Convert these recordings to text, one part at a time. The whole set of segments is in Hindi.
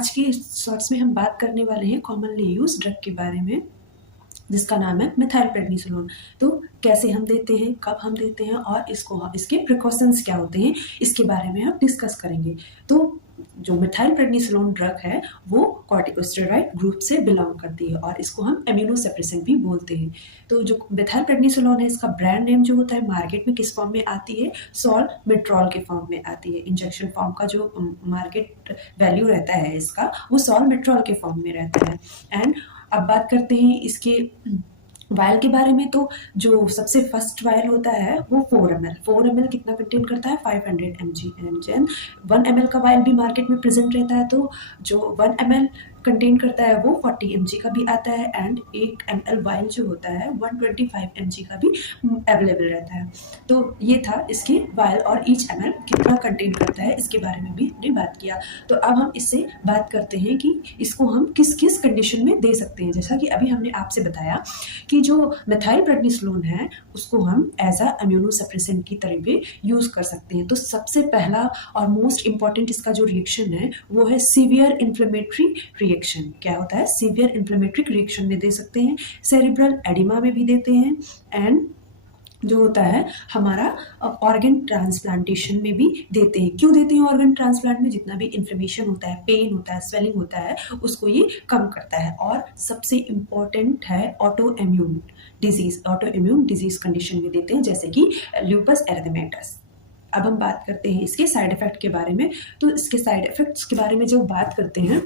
आज के शॉर्ट्स में हम बात करने वाले हैं कॉमनली यूज ड्रग के बारे में, जिसका नाम है मेथिलप्रेडनिसोलोन। तो कैसे हम देते हैं, कब हम देते हैं और इसके प्रिकॉशंस क्या होते हैं, इसके बारे में हम डिस्कस करेंगे। तो जो मेथिलप्रेडनिसोलोन ड्रग है वो कॉर्टिकोस्टेरॉइड ग्रुप से बिलोंग करती है और इसको हम इम्यूनोसप्रेसेंट भी बोलते हैं। तो जो मेथिलप्रेडनिसोलोन है, इसका ब्रांड नेम जो होता है मार्केट में किस फॉर्म में आती है, सॉल्मेट्रॉल के फॉर्म में आती है। इंजेक्शन फॉर्म का जो मार्केट वैल्यू रहता है इसका, वो सॉल्मेट्रॉल के फॉर्म में रहता है। एंड अब बात करते हैं इसके वायल के बारे में। तो जो सबसे फर्स्ट वायल होता है वो 4 ml कितना कंटेन करता है, 500 mg। एंड 1 ml का वायल भी मार्केट में प्रेजेंट रहता है। तो जो 1 ml कंटेन करता है वो 40 mg का भी आता है। एंड 1 ml वायल जो होता है 125 mg का भी अवेलेबल रहता है। तो ये था इसके वायल और ईच ml कितना कंटेन करता है, इसके बारे में भी हमने बात किया। तो अब हम इससे बात करते हैं कि इसको हम किस किस कंडीशन में दे सकते हैं। जैसा कि अभी हमने आपसे बताया कि जो मेथिलप्रेडनिसोलोन है उसको हम एज अ इम्यूनोसप्रेसेंट की तरह पे यूज कर सकते हैं। तो सबसे पहला और मोस्ट इंपॉर्टेंट इसका जो रिएक्शन है वो है सीवियर इन्फ्लेमेटरी रिएक्शन। क्या होता है, सीवियर इन्फ्लेमेटरी रिएक्शन में दे सकते हैं, सेरिब्रल एडिमा में भी देते हैं, एंड जो होता है हमारा ऑर्गन ट्रांसप्लांटेशन में भी देते हैं। क्यों देते हैं ऑर्गन ट्रांसप्लांट में, जितना भी इन्फ्लेमेशन होता है, पेन होता है, स्वेलिंग होता है, उसको ये कम करता है। और सबसे इम्पॉर्टेंट है ऑटो इम्यून डिजीज कंडीशन में देते हैं, जैसे कि ल्यूपस एरिथेमेटस। अब हम बात करते हैं इसके साइड इफेक्ट के बारे में। तो इसके साइड इफेक्ट्स के बारे में जब बात करते हैं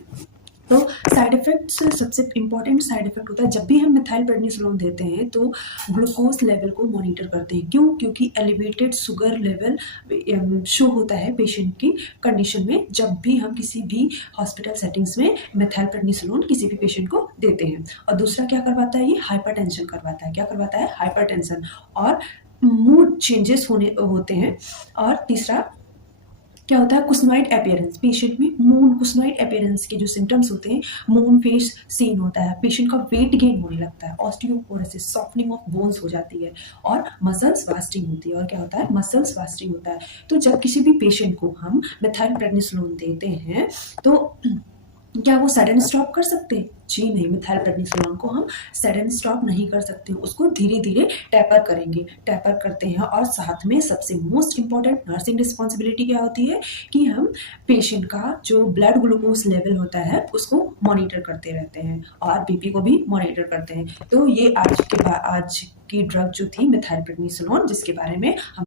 तो साइड इफेक्ट्स, सबसे इंपॉर्टेंट साइड इफेक्ट होता है जब भी हम मेथिलप्रेडनिसोलोन देते हैं तो ग्लूकोज लेवल को मॉनिटर करते हैं। क्यों? क्योंकि एलिवेटेड शुगर लेवल शो होता है पेशेंट की कंडीशन में जब भी हम किसी भी हॉस्पिटल सेटिंग्स में मेथिलप्रेडनिसोलोन किसी भी पेशेंट को देते हैं। और दूसरा क्या करवाता है, ये हाइपरटेंशन करवाता है। क्या करवाता है, हाइपरटेंशन और मूड चेंजेस होते हैं। और तीसरा क्या होता है, कुस्माइड अपीयरेंस, पेशेंट में मून कुस्माइड अपीयरेंस के जो सिम्टम्स होते हैं, मून फेस सीन होता है, पेशेंट का वेट गेन होने लगता है, ऑस्टियोपोरोसिस, सॉफ्टनिंग ऑफ बोन्स हो जाती है और मसल्स वास्टिंग होती है। और क्या होता है, मसल्स वास्टिंग होता है। तो जब किसी भी पेशेंट को हम मेथिलप्रेडनिसोलोन देते हैं तो क्या वो सडन स्टॉप कर सकते हैं? जी नहीं, मेथिलप्रेडनिसोलोन को हम सडन स्टॉप नहीं कर सकते, उसको धीरे धीरे टैपर करेंगे, टैपर करते हैं। और साथ में सबसे मोस्ट इंपॉर्टेंट नर्सिंग रिस्पॉन्सिबिलिटी क्या होती है कि हम पेशेंट का जो ब्लड ग्लूकोज लेवल होता है उसको मॉनिटर करते रहते हैं और बीपी को भी मॉनिटर करते हैं। तो ये आज की ड्रग जो थी मेथिलप्रेडनिसोलोन, जिसके बारे में हम